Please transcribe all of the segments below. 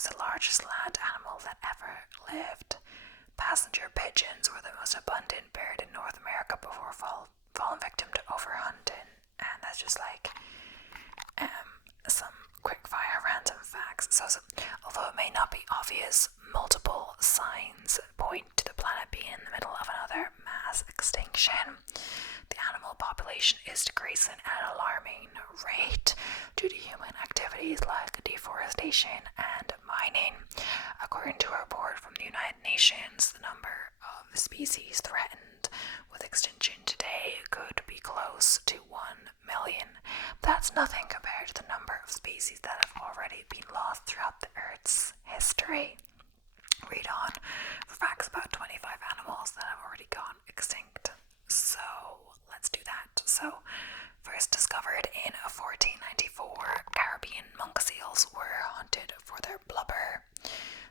was the largest land animal that ever lived. Passenger pigeons were the most abundant bird in North America before falling victim to overhunting. And that's just like some quick-fire random facts. So, although it may not be obvious, multiple signs point to the planet being in the middle of another mass extinction. The animal population is decreasing at an alarming rate due to human activities like deforestation and mining. According to a report from the United Nations, the number of species threatened with extinction today could be close to 1 million. That's nothing compared to the number of species that have already been lost throughout the Earth's history. Read on for facts about 25 animals that have already gone extinct. So let's do that. So, first discovered in 1494, Caribbean monk seals were hunted for their blubber.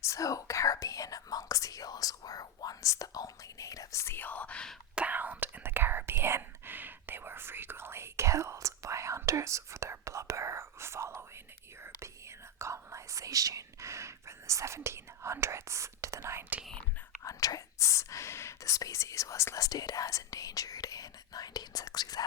So, Caribbean monk seals were once the only native seal found in the Caribbean. They were frequently killed by hunters for their blubber following European colonization from the 1700s to the 1900s. The species was listed as endangered in 1967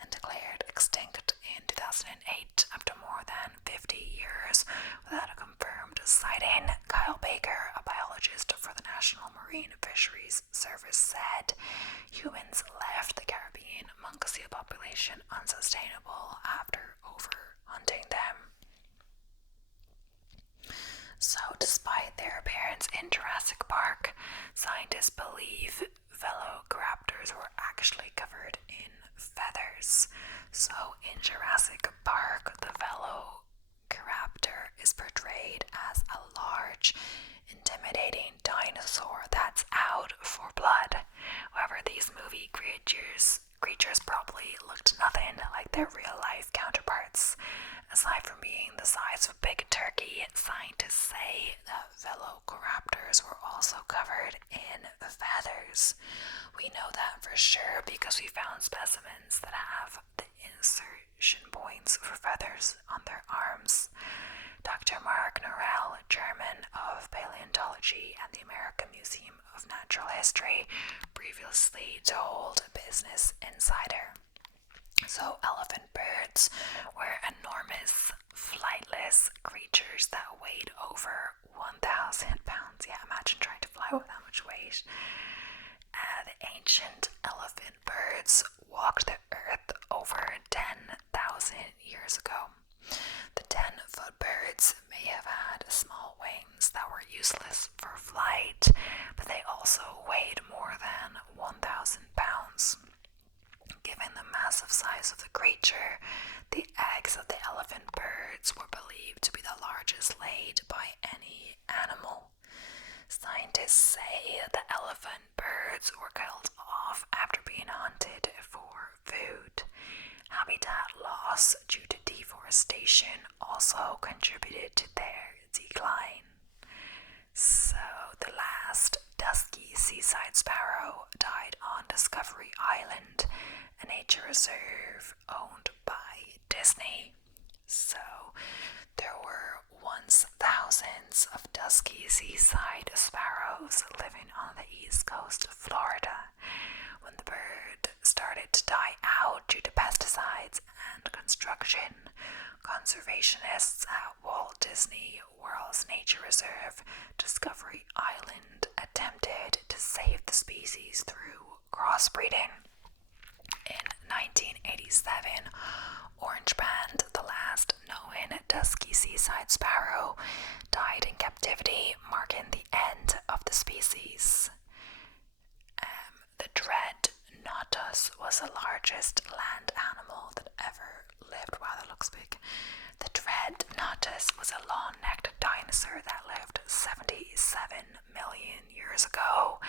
and declared extinct in 2008 after more than 50 years without a confirmed sighting. Kyle Baker, a biologist for the National Marine Fisheries Service, said humans left the Caribbean monk seal population unsustainable after overhunting them. So, despite their appearance in Jurassic Park, scientists believe velociraptors were actually covered in feathers. So, in Jurassic Park, the velociraptor is portrayed as a large, intimidating dinosaur that's out for blood. However, these movie creatures probably looked nothing like their real-life counterparts. Aside from being the size of a big turkey, scientists say that velociraptors were also covered in feathers. We know that for sure because we found specimens that have the insertion points for feathers on their arms. Dr. Mark Norell, Chairman of Paleontology at the American Museum of Natural History, previously told Business Insider. So, elephant birds were enormous, flightless creatures that weighed over 1,000 pounds. Yeah, imagine trying to fly with that much weight. The ancient elephant birds walked the earth over 10,000 years ago. The 10-foot birds may have had small wings that were useless for flight, but they also weighed more than 1,000 pounds. Given the massive size of the creature, the eggs of the elephant birds were believed to be the largest laid by any animal. Scientists say the elephant birds were killed off after being hunted for food. Habitat loss due to deforestation also contributed to their decline. So, the last dusky seaside sparrow died on Discovery Island, a nature reserve owned by Disney. So, there were once thousands of dusky seaside sparrows living on the east coast of Florida. When the bird started to die out due to pesticides and construction, conservationists at Walt Disney World's nature reserve, Discovery Island, attempted to save the species through crossbreeding. In 1987, Orange Band, the last known dusky seaside sparrow, died in captivity, marking the end of the species. The dreadnoughtus was the largest land animal that ever lived. Wow, that looks big. The dreadnoughtus was a long-necked dinosaur that lived 77 million years ago.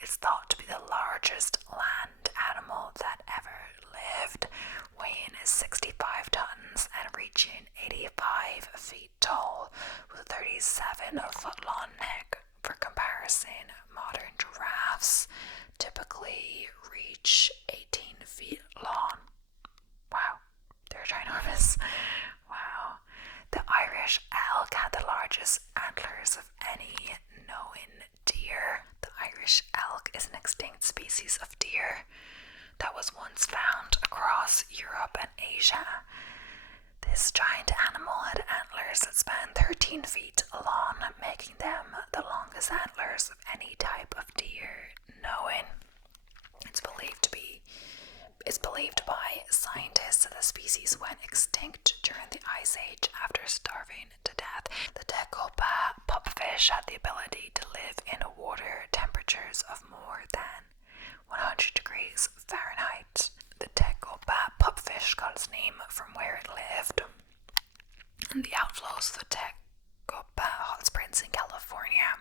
It's thought to be the largest land animal that ever lived, weighing 65 tons and reaching 85 feet tall, with a 37-foot-long neck. For comparison, modern giraffes typically reach 18 feet long. Wow, they're ginormous. Wow. The Irish elk had the largest 14 feet long, making them the longest antlers of any type of deer known. It's believed by scientists that the species went extinct during the Ice Age after starving to death. The Tecopa pupfish had the ability to live in water temperatures of more than 100 degrees Fahrenheit. The Tecopa pupfish got its name from where it lived, and the outflows of the Tecopa hot springs in California.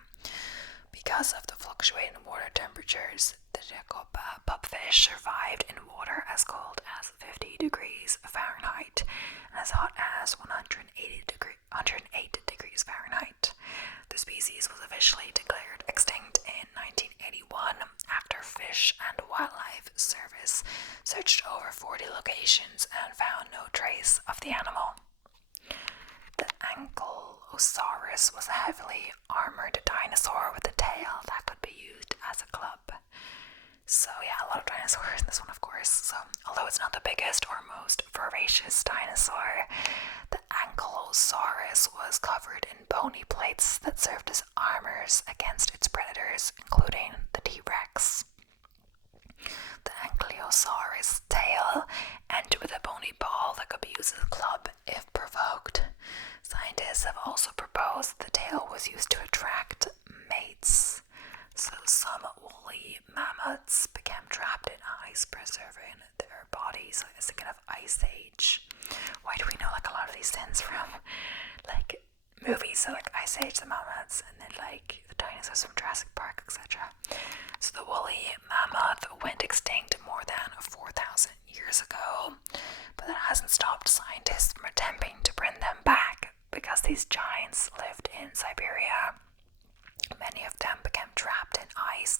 Because of the fluctuating water temperatures, the Tecopa pupfish survived in water as cold as 50 degrees Fahrenheit and as hot as 108 degrees Fahrenheit. The species was officially declared extinct in 1981 after Fish and Wildlife Service searched over 40 locations and found no trace of the animal. The Ankylosaurus was a heavily armored dinosaur with a tail that could be used as a club. So yeah, a lot of dinosaurs in this one, of course. So although it's not the biggest or most voracious dinosaur, the Ankylosaurus was covered in bony plates that served as armors against its predators, including the T-Rex. The Ankylosaurus tail ended with a bony ball that could be used as a club if provoked. Scientists have also proposed the tail was used to attract mates. So some woolly mammoths became trapped in ice, preserving their bodies. It's a kind of ice age. Why do we know like a lot of these things from like movies? So like Ice Age, the mammoths, and then like the dinosaurs from Jurassic Park, etc. So the woolly mammoth went extinct more than 4,000 years ago, but that hasn't stopped scientists from attempting to bring them back because these giants lived in Siberia. Many of them became trapped in ice,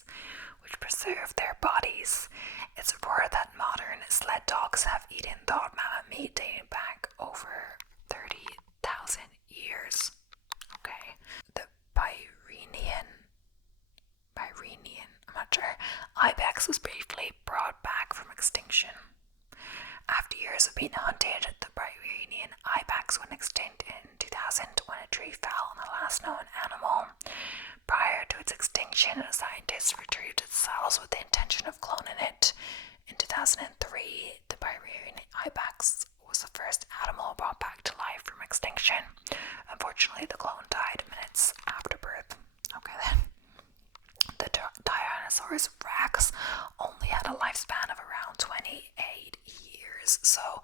which preserved their bodies. It's reported that modern sled dogs have eaten thawed mammoth meat dating back over 30,000 years. Okay. The Byrenian, I'm not sure, ibex was briefly brought back from extinction. After years of being hunted, the Byrenian ibex went extinct in 2000 when a tree fell on the last known animal. Prior to its extinction, scientists retrieved its cells with the intention of cloning it. In 2003, the Byrenian ibex was the first animal brought back to life from extinction. Unfortunately, the clone died minutes after birth. Okay then. The Tyrannosaurus rex only had a lifespan of around 28 years, so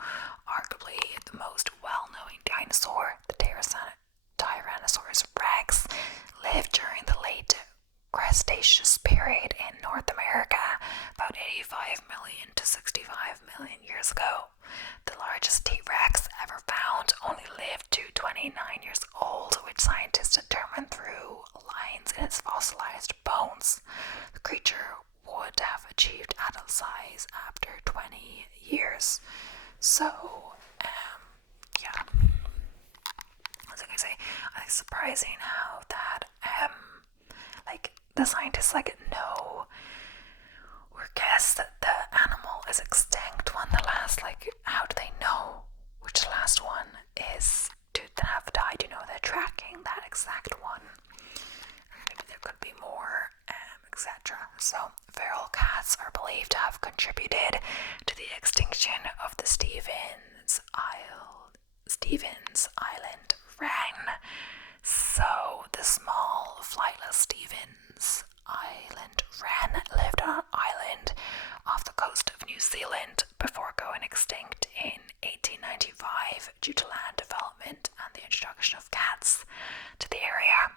arguably the most well-known dinosaur, the Tyrannosaurus rex, lived during the late Cretaceous period in North America, about 85 million to 65 million years ago. The largest T-Rex ever found only lived to 29 years old, which scientists determined through lines in its fossilized bones. The creature would have achieved adult size after 20 years. So, yeah. As I say, I think it's surprising how that, like, the scientists, like, know or guess that the animal is extinct when the last, like, how do they know which last one is to have died? You know, they're tracking that exact one. Maybe there could be more, etc. So, feral cats are believed to have contributed to the extinction of the Stevens Island wren. So, the small, flightless Stevens Island wren lived on an island off the coast of New Zealand before going extinct in 1895 due to land development and the introduction of cats to the area.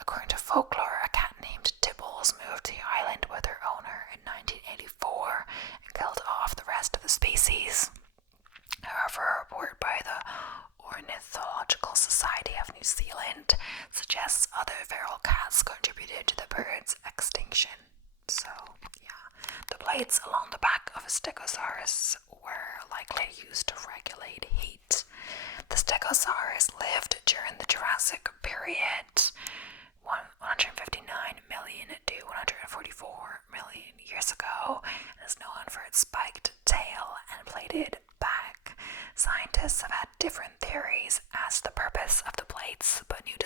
According to folklore, a cat named Tibbles moved to the island with her owner in 1984 and killed off the rest of the species. However, a report by the Ornithological Society of New Zealand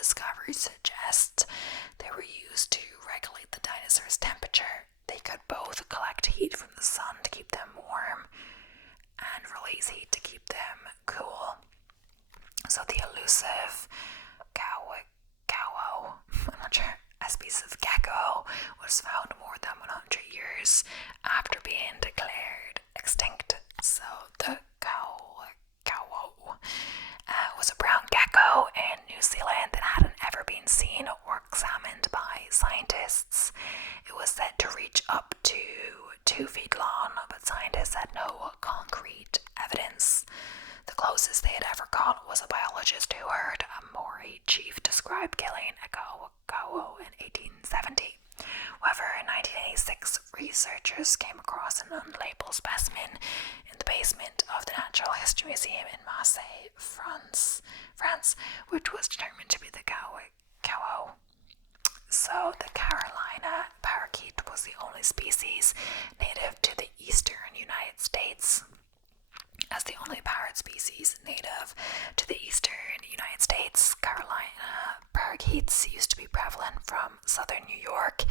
discoveries suggest they were used to regulate the dinosaurs' temperature. They could both collect heat from the sun to keep them warm and release heat to keep them cool. So the elusive cow, I'm not sure, a species of gecko was found more than 100 years after being declared extinct. So the cow was a brown gecko in New Zealand that hadn't ever been seen or examined by scientists. It was said to reach up to 2 feet long, but scientists had no concrete evidence. The closest they had ever got was a biologist who heard a Maori chief describe killing a cow in 1870. However, in 1986, researchers came across an unlabeled specimen in the basement of the Natural History Museum in Marseille, France, which was determined to be the cow. So the Carolina parakeet was the only species native to the eastern United States. As the only parrot species native to the eastern United States, Carolina parakeets used to be prevalent from southern New York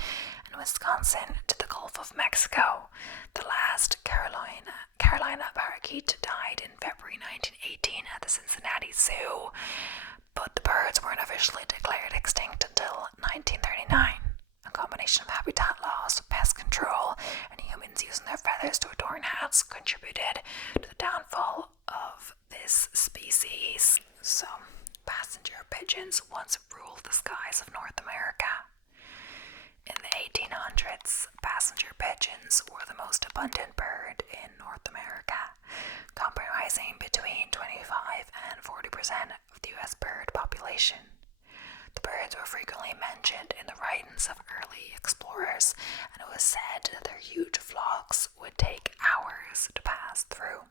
and Wisconsin to the Gulf of Mexico. The last Carolina parakeet died in February 1918 at the Cincinnati Zoo, but the birds weren't officially declared extinct until 1939. A combination of habitat loss, pest control, and humans using their feathers to adorn hats contributed to the downfall of this species. So, passenger pigeons once ruled the skies of North America. In the 1800s, passenger pigeons were the most abundant bird in North America, comprising between 25 and 40% of the U.S. bird population. The birds were frequently mentioned in the writings of early explorers, and it was said that their huge flocks would take hours to pass through.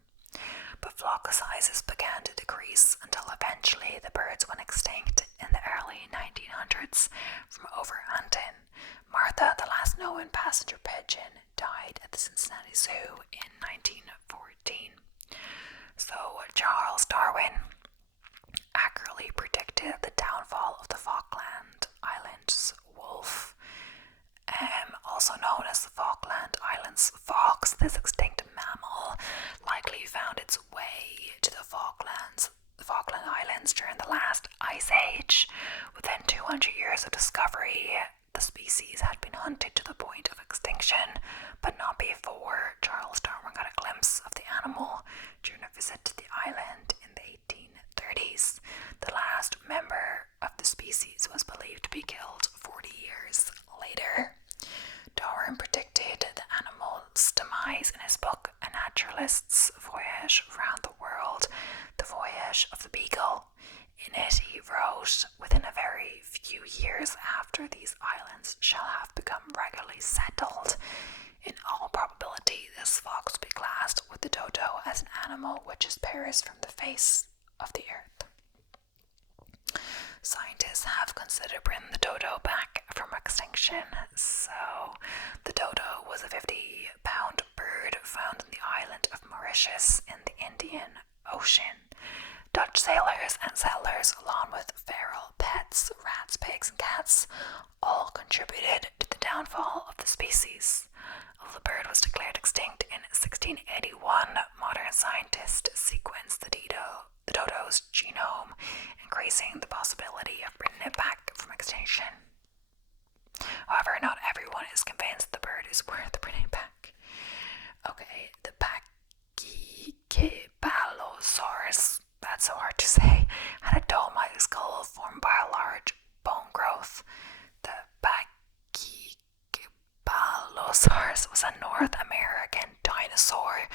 But flock sizes began to decrease until eventually the birds went extinct in the early 1900s from overhunting. Martha, the last known passenger pigeon, died at the Cincinnati Zoo in 1914. So Charles Darwin accurately predicted the downfall of the Falkland Islands wolf, also known as the Falkland Islands fox. This extinct mammal likely found its way to the Falkland Islands during the last ice age. Within 200 years of discovery, the species had been hunted to the point of extinction, but not before Charles Darwin got a glimpse of the animal during a visit to the island in the 1830s. The last member of the species was believed to be killed 40 years later. Darwin predicted the animal's demise in his book A Naturalist's Voyage Around the World, The Voyage of the Beagle. In it, he wrote, "Within a very few years after these islands shall have become regularly settled, in all probability this fox will be classed with the dodo as an animal which has perished from the face of the earth." Scientists have considered bringing the dodo back from extinction. So, the dodo was a 50-pound bird found in the island of Mauritius in the Indian Ocean. Dutch sailors and settlers, along with feral pets, rats, pigs, and cats, all contributed to the downfall of the species. Although the bird was declared extinct in 1681, modern scientists sequenced the dodo's genome, increasing the possibility of bringing it back from extinction. However, not everyone is convinced the bird is worth bringing back. Okay, the Pachycephalosaurus, that's so hard to say, had a dome-like skull formed by a large bone growth. The Pachycephalosaurus was a North American dinosaur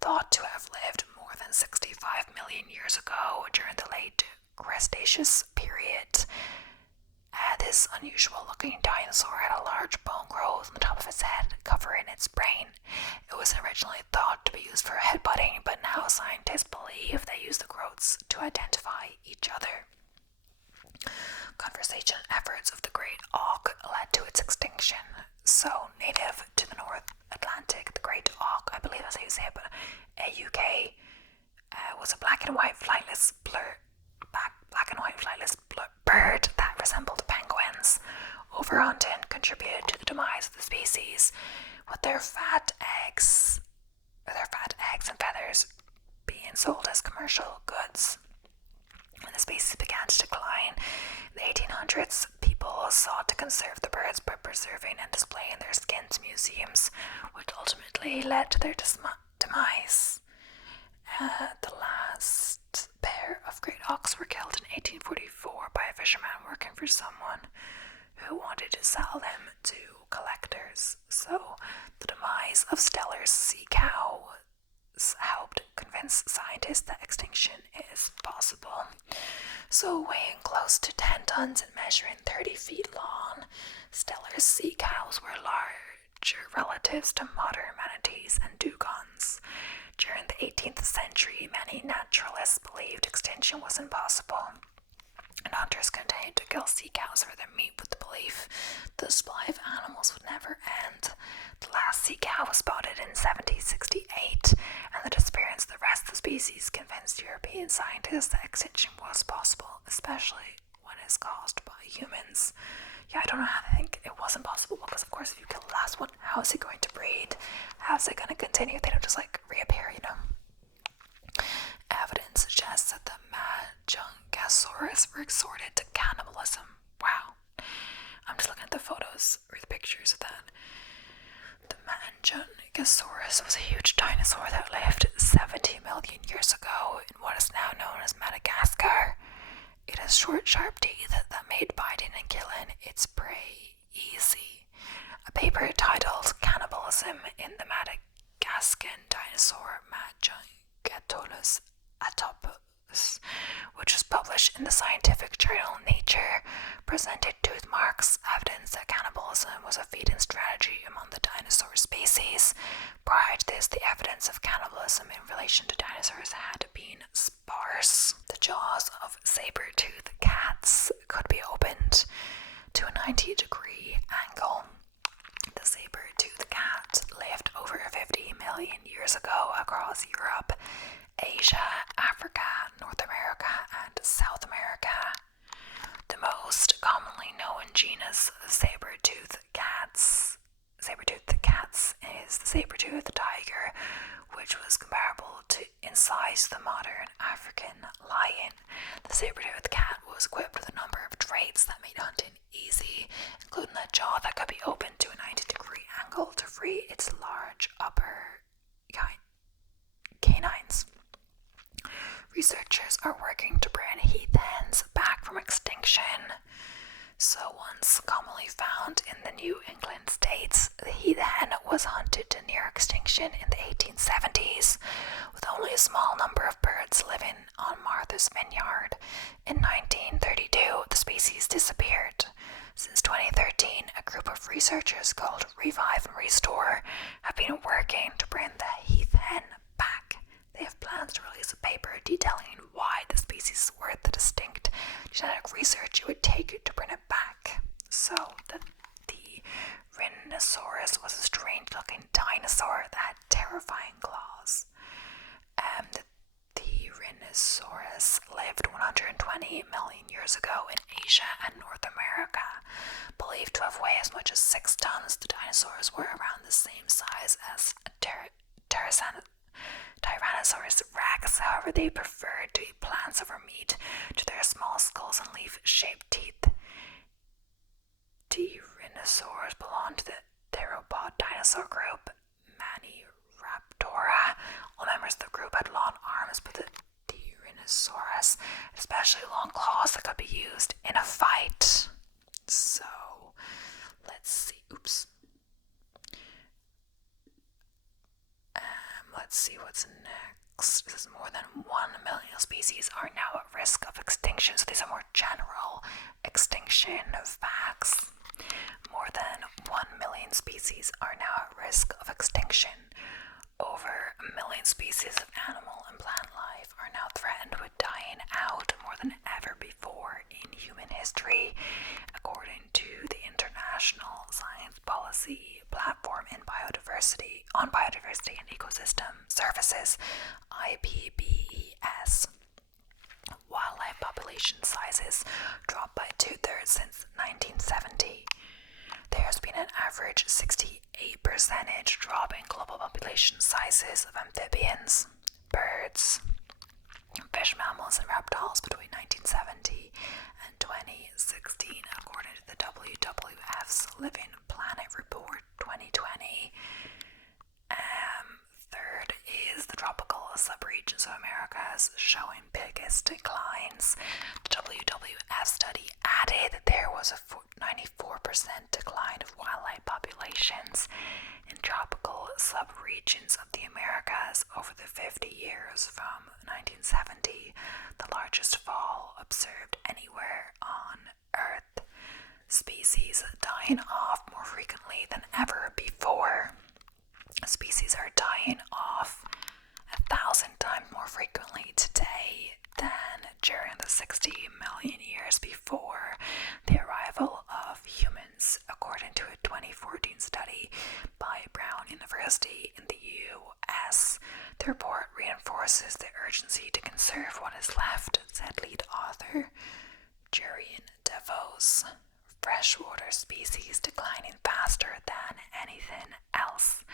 thought to have lived more than 65 million years ago during the late Cretaceous period. This unusual-looking dinosaur had a large bone growth on the top of its head, covering its brain. It was originally thought to be used for headbutting, but now scientists believe they use the growths to identify each other. Conservation efforts of the great auk led to its extinction. So, native to the North Atlantic, the great auk, I believe that's how you say it, but AUK, was a black and white flightless bird that contributed to the demise of the species, with their fat eggs and feathers being sold as commercial goods. When the species began to decline in the 1800s, people sought to conserve the birds by preserving and displaying their skins in museums, which ultimately led to their demise. The last pair of great auks were killed in 1844 by a fisherman working for someone who wanted to sell them to collectors. So the demise of Steller's sea cows helped convince scientists that extinction is possible. So weighing close to 10 tons and measuring 30 feet long, Steller's sea cows were larger relatives to modern manatees and dugongs. During the 18th century, many naturalists believed extinction was impossible, and hunters continued to kill sea cows for their meat with the belief the supply of animals would never end. The last sea cow was spotted in 1768, and the disappearance of the rest of the species convinced European scientists that extinction was possible, especially when it's caused by humans. Yeah, I don't know how to think it wasn't possible, because of course if you kill the last one, how is it going to breed? How is it going to continue? They don't just reappear, Evidence suggests that the Majungasaurus were exhorted to cannibalism. Wow. I'm just looking at the photos or the pictures of that. The Majungasaurus was a huge dinosaur that lived 70 million years ago in what is now known as Madagascar. It has short, sharp teeth that made biting and killing its prey easy. A paper titled Cannibalism in the Madagascan Dinosaur Majungatolus atopus, which was published in the scientific journal Nature, presented tooth marks, evidence that cannibalism was a feeding strategy among the dinosaur species. Prior to this, the evidence of cannibalism in relation to dinosaurs had been sparse. The jaws of saber-toothed cats could be opened to a 90-degree angle. The saber-toothed cat lived over 50 million years ago across Europe, Asia, Africa, North America, and South America. The most commonly known genus of saber-toothed cats is the saber-toothed tiger, which was comparable in size to the modern African lion. The saber-toothed cat was equipped with a number of traits that made hunting easy, including a jaw that could be opened to a 90-degree angle to free its large upper canines. Researchers are working to bring heath hens back from extinction. So once commonly found in the New England states, the heath hen was hunted to near extinction in the 1870s, with only a small number of birds living on Martha's Vineyard. In 1932, the species disappeared. Since 2013, a group of researchers called Revive and Restore have been working to bring the heath hen back. They have plans to release a paper detailing why the species is worth the distinct genetic research it would take to bring it back. So, the Rhinoceros was a strange-looking dinosaur that had terrifying claws. The Rhinoceros lived 120 million years ago in Asia and North America. Believed to have weighed as much as 6 tons, the dinosaurs were around the same size as a Tyrannosaurus rex. However, they preferred to eat plants over meat due to their small skulls and leaf-shaped teeth. Tyrannosaurs belonged to the theropod dinosaur group Maniraptora. All members of the group had long arms, but the Tyrannosaurus had especially long claws that could be used in a fight. So, let's see. Let's see what's next. This is more than 1 million species are now at risk of extinction. So these are more general extinction facts. More than 1 million species are now at risk of extinction. Over 1 million species of animal and plant life are now threatened with dying out more than ever before in human history, according to the International Science Policy Platform on Biodiversity and Ecosystem Services, IPBES. Wildlife population sizes dropped by 2/3 since 1970. There has average 68% drop in global population sizes of amphibians, birds, fish, mammals, and reptiles between 1970 and 2016, according to the WWF's Living Planet Report 2020. Third is the tropical subregions of Americas showing biggest declines. The WWF study added that there was a 94% decline of wildlife populations in tropical subregions of the Americas over the 50 years from 1970, the largest fall observed anywhere on Earth. Species dying off more frequently than ever before. Species are dying off 1,000 times more frequently today than during the 60 million years before the arrival of humans, according to a 2014 study by Brown University in the US. The report reinforces the urgency to conserve what is left, said lead author Jurian DeVos. Freshwater species declining faster than anything else.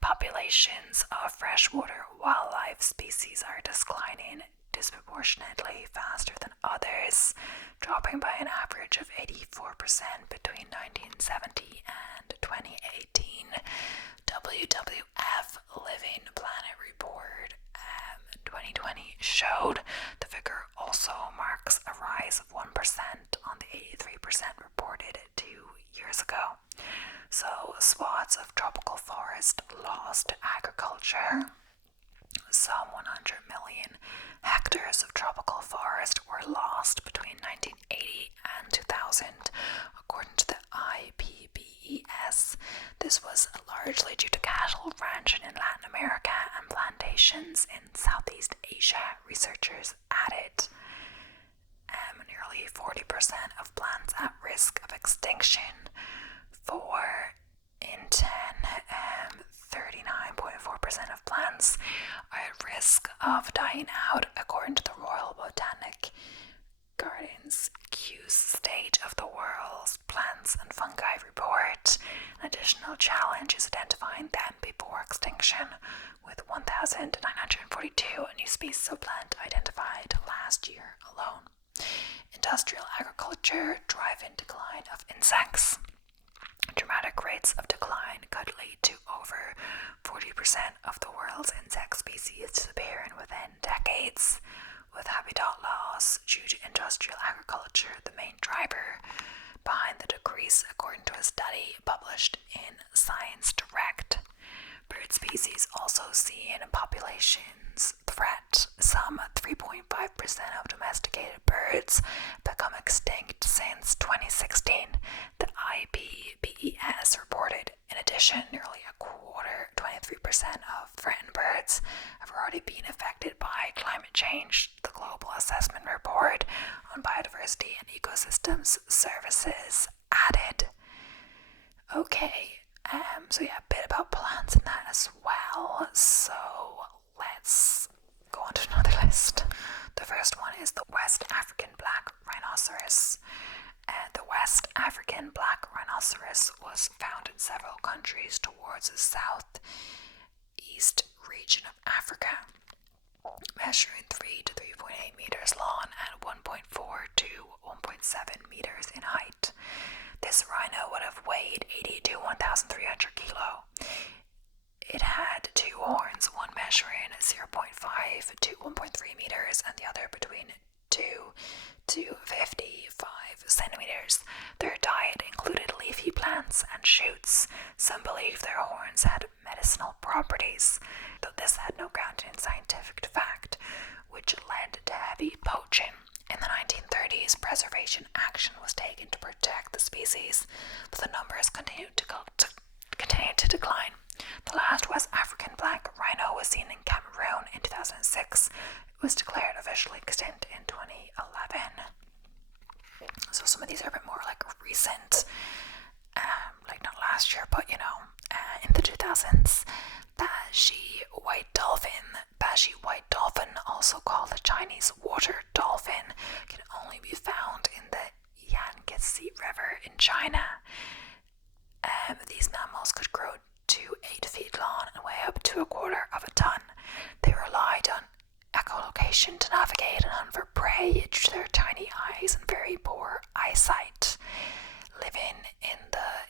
Populations of freshwater wildlife species are declining disproportionately faster than others, dropping by an average of 84% between 1970 and 2018. WWF Living Planet Report 2020 showed the figure also marks a rise of 1% on the 83% reported 2 years ago. So, swaths of tropical forest lost to agriculture. Some 100 million hectares of tropical forest were lost between 1980 and 2000, according to the IPBES. This was largely due to cattle ranching in Latin America and plantations in Southeast Asia, researchers added. Nearly 40% of plants at risk of extinction. 4 in 10, 39.4% of plants are at risk of dying out, according to the Royal Botanic Gardens Kew State of the World's Plants and Fungi Report. An additional challenge is identifying them before extinction, with 1,942 new species of plant identified last year alone. Industrial agriculture driving decline of insects. Dramatic rates of decline could lead to over 40% of the world's insect species disappearing within decades, with habitat loss due to industrial agriculture the main driver behind the decrease, according to a study published in Science Direct. Bird species also seeing populations threat. Some 3.5% of domesticated birds become extinct since 2016, the IPBES reported. In addition, nearly a quarter, 23% of threatened birds have already been affected by climate change, the Global Assessment Report on Biodiversity and Ecosystems Services added. Okay, so yeah, a bit about plants in that as well. So let's go on to another list. The first one is the West African black rhinoceros. The West African black rhinoceros was found in several countries towards the southeast region of Africa, measuring 3 to 3.8 meters long and 1.4 to 1.7 meters in height. This rhino would have weighed 80 to 1,300 kilo. It had two horns, one measuring 0.5 to 1.3 meters and the other between 2 to 55 centimeters. Their diet included leafy plants and shoots. Some believe their horns had medicinal properties, though this had no grounding in scientific fact, which led to heavy poaching. In the 1930s, preservation action was taken to protect the species, but the numbers continued to decline. The last West African black rhino was seen in Cameroon in 2006. It was declared officially extinct in 2011. So some of these are a bit more like recent, like not last year, but in the 2000s. Bashy white dolphin, also called the Chinese water dolphin, can only be found in the Yangtze River in China. These mammals could grow to 8 feet long and weigh up to 1/4 of a ton. They relied on echolocation to navigate and hunt for prey due to their tiny eyes and very poor eyesight. Living in the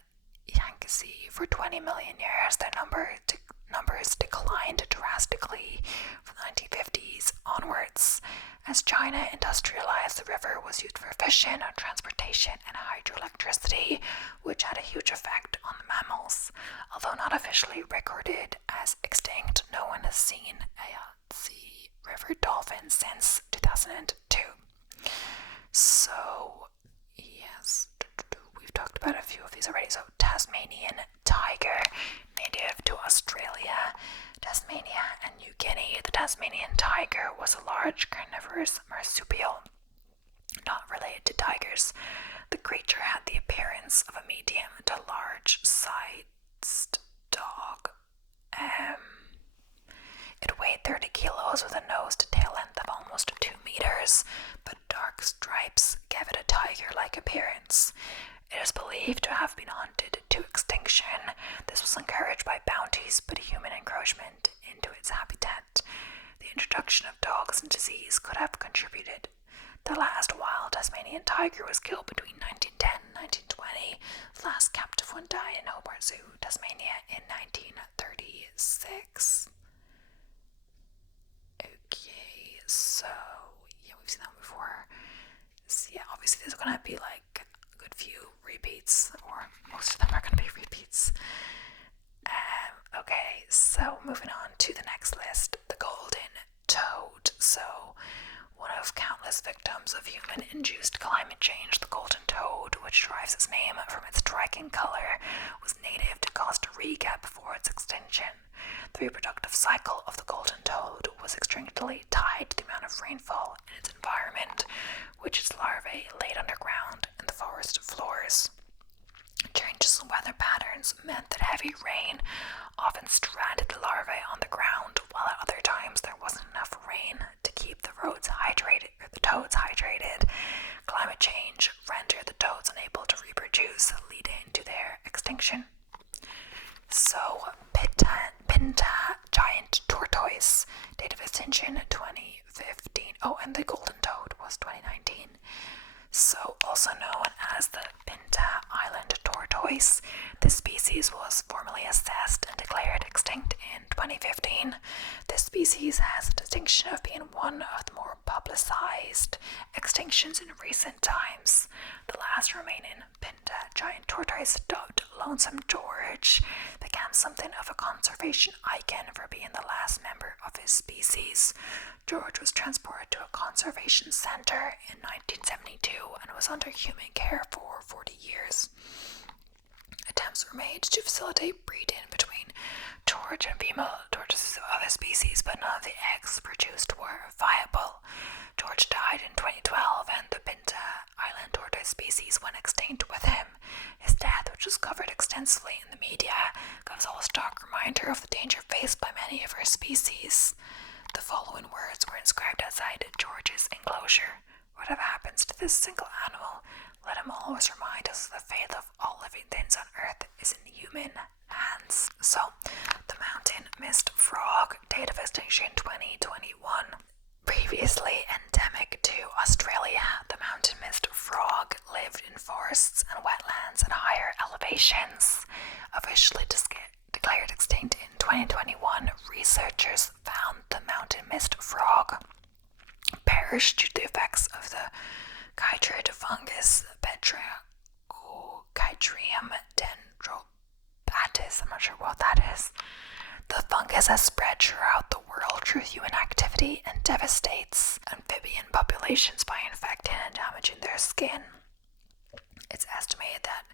Yangtze for 20 million years, their numbers declined drastically from the 1950s onwards. As China industrialized, the river was used for fishing, transportation, and hydroelectricity, which had a huge effect on the mammals. Although not officially recorded as extinct, no one has seen a Yangtze River dolphin since 2002. So, yes, we've talked about a few of these already. So, Tasmanian tiger, native to Australia, Tasmania, and New Guinea. The Tasmanian tiger was a large carnivorous marsupial, not related to tigers. The creature had the appearance of a medium to large-sized dog. It weighed 30 kilos with a nose to tail length of almost 2 meters, but dark stripes gave it a tiger-like appearance. It is believed to have been hunted to extinction. This was encouraged by bounties, but human encroachment into its habitat. The introduction of dogs and disease could have contributed. The last wild Tasmanian tiger was killed between 1910 and 1920. The last captive one died in Hobart Zoo, Tasmania in 1936. Okay, so yeah, we've seen that before. So yeah, obviously there's gonna be like a good few repeats, or most of them are gonna be repeats. Okay, so moving on to the next list, the golden toad. So one of countless victims of human-induced climate change, the golden toad, which derives its name from its striking color, was native to Costa Rica before its extinction. The reproductive cycle of the golden toad was extremely tied to the amount of rainfall in its environment, which its larvae laid underground in the forest floors. Changes in weather patterns meant that heavy rain often stranded the larvae on the ground, while at other times there wasn't enough rain to keep the toads hydrated. Climate change rendered the toads unable to reproduce, leading to their extinction. So, Pinta giant tortoise, date of extinction 2015. Oh, and the golden toad was 2019. So, also known as the Pinta Island tortoise, this species was formally assessed and declared extinct in 2015. This species has the distinction of being one of the more publicized extinctions in recent times. The last remaining Pinta giant tortoise, dubbed Lonesome George, became something of a conservation icon for being the last member of his species. George was transported to a conservation center in 1972 and was under human care for 40 years. Attempts were made to facilitate breeding between George and female tortoises of other species, but none of the eggs produced were viable. George died in 2012, and the Pinta Island tortoise species went extinct with him. His death, which was covered extensively in the media, gives a stark reminder of the danger faced by many of our species. The following words were inscribed outside George's enclosure: "Whatever happens to this single animal, let him always remind us the fate of all living things on Earth is in human hands." So, the mountain mist frog, date of extinction 2021. Previously endemic to Australia, the mountain mist frog lived in forests and wetlands at higher elevations. Officially declared extinct in 2021, researchers found the mountain mist frog perished due to the effects of the chytrid fungus Chytrium dendrobatis. I'm not sure what that is. The fungus has spread throughout the world through human activity and devastates amphibian populations by infecting and damaging their skin. It's estimated that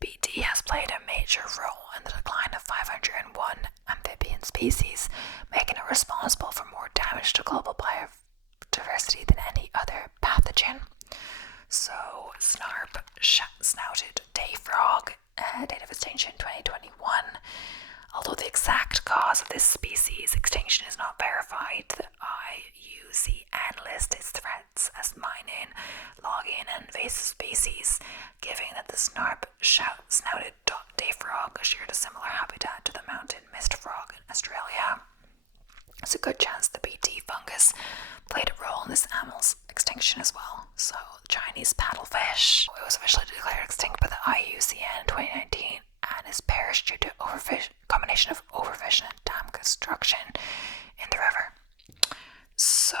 BT has played a major role in the decline of 501 amphibian species, making it responsible for more damage to global biodiversity than any other pathogen. So, snarp-snouted day frog, date of extinction 2021. Although the exact cause of this species extinction is not verified, the IUCN lists its threats as mining, logging, and invasive species, giving that the snarp-snouted day frog similar habitat to the mountain mist frog in Australia. There's a good chance the BT fungus played a role in this animal's extinction as well. So, the Chinese paddlefish, it was officially declared extinct by the IUCN in 2019 and is perished due to combination of overfishing and dam construction in the river. So,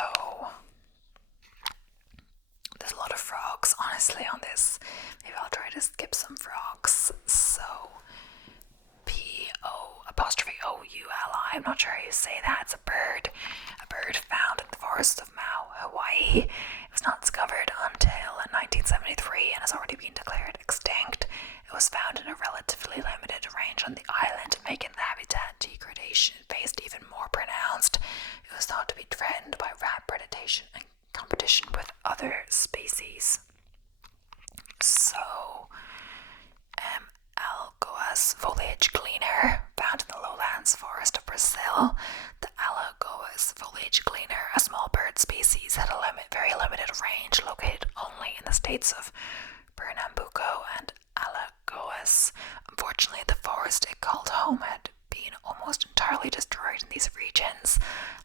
there's a lot of frogs, honestly, on this. Maybe I'll try to skip some frogs. So, P-O'-O-U-L-I, I'm not sure how you say that. It's a bird found in the forests of Maui, Hawaii. It was not discovered until 1973 and has already been declared extinct. It was found in a relatively limited range on the island, making the habitat degradation phase even more pronounced. It was thought to be threatened by rat predation and competition with other species. So, Alagoas foliage gleaner, found in the lowlands forest of Brazil. The Alagoas foliage gleaner, a small bird species, had a very limited range, located only in the states of Pernambuco and Alagoas. Unfortunately, the forest it called home had been almost entirely destroyed in these regions,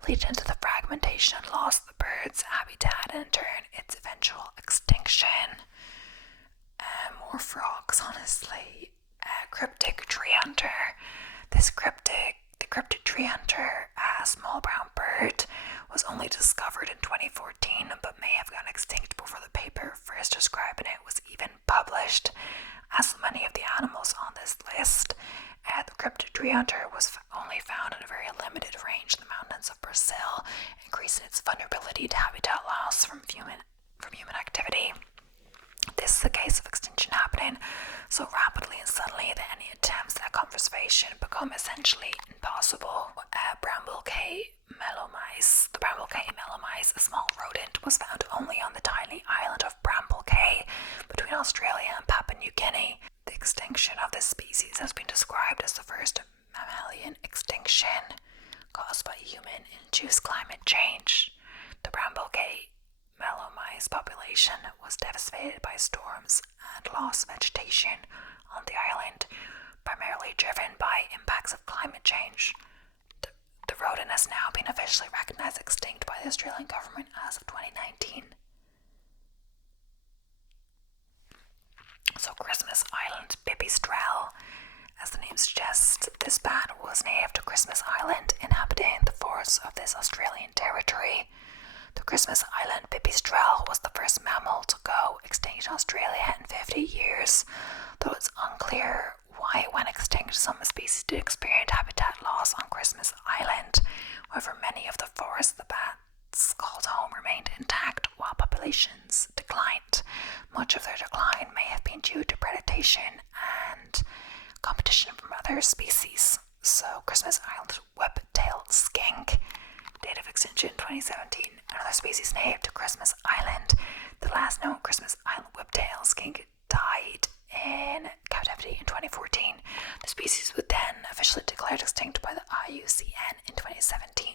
leading to the fragmentation and loss of the bird's habitat and in turn its eventual extinction. More frogs, honestly. Cryptic tree hunter. The cryptic tree hunter, a small brown bird, was only discovered in 2014 but may have gone extinct before the paper first describing it was even published. As many of the animals on this list, the cryptic tree hunter was only found in a very limited range in the mountains of Brazil, increasing its vulnerability to habitat loss from human activity. This is a case of extinction happening so rapidly and suddenly that any attempts at conservation become essentially impossible. Bramble Cay mellomice. The Bramble Cay mellomice, a small rodent, was found only on the tiny island of Bramble Cay between Australia and Papua New Guinea. The extinction of this species has been described as the first mammalian extinction caused by human-induced climate change. The Bramble Cay mellomice population was devastated by storms and loss of vegetation on the island, primarily driven by impacts of climate change. The rodent has now been officially recognised extinct by the Australian government as of 2019. So Christmas Island pipistrelle, as the name suggests, this bat was native to Christmas Island, inhabiting the forests of this Australian territory. The Christmas Island pipistrelle was the first mammal to go extinct in Australia in 50 years, though it's unclear why it went extinct. Some species did experience habitat loss on Christmas Island. However, many of the forests the bats called home remained intact while populations declined. Much of their decline may have been due to predation and competition from other species. So, Christmas Island whiptail skink, date of extinction 2017, another species native to Christmas Island. The last known Christmas Island whiptail skink died in captivity in 2014. The species was then officially declared extinct by the IUCN in 2017.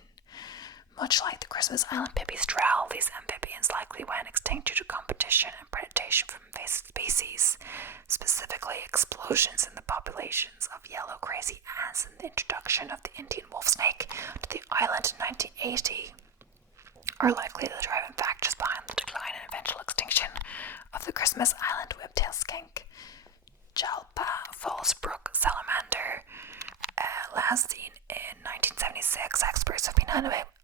Much like the Christmas Island pipistrelle, these amphibians likely went extinct due to competition and predation from invasive species, specifically explosions in the populations of yellow crazy ants and the introduction of the Indian wolf snake to the island in 1980 are likely the driving factors behind the decline and eventual extinction of the Christmas Island whiptail skink. Jalpa Fallsbrook salamander, last seen in 1976, experts have been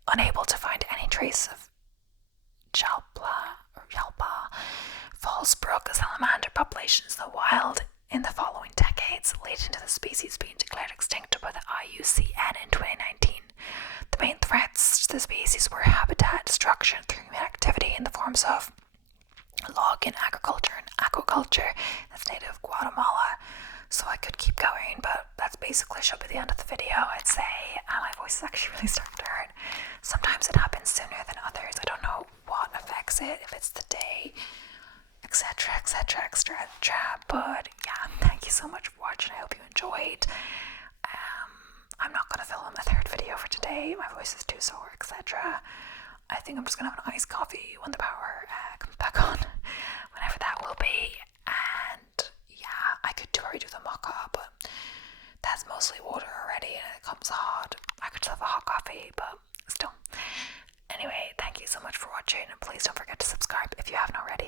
unable to find any trace of Jalpa Fallsbrook salamander populations in the wild in the following decades, leading to the species being declared extinct by the IUCN in 2019. The main threats to the species were habitat destruction through human activity in the forms of logging, agriculture, and aquaculture that's native of Guatemala. So I could keep going, but that's basically should be the end of the video, I'd say. My voice is actually really starting to hurt. Sometimes it happens sooner than others. I don't know what affects it, if it's the day, etc, etc. But yeah, thank you so much for watching. I hope you enjoyed. I'm not going to film a third video for today. My voice is too sore, etc. I think I'm just going to have an iced coffee when the power comes back on, whenever that will be. And yeah, I could already do the mocha, but that's watching, and please don't forget to subscribe if you haven't already.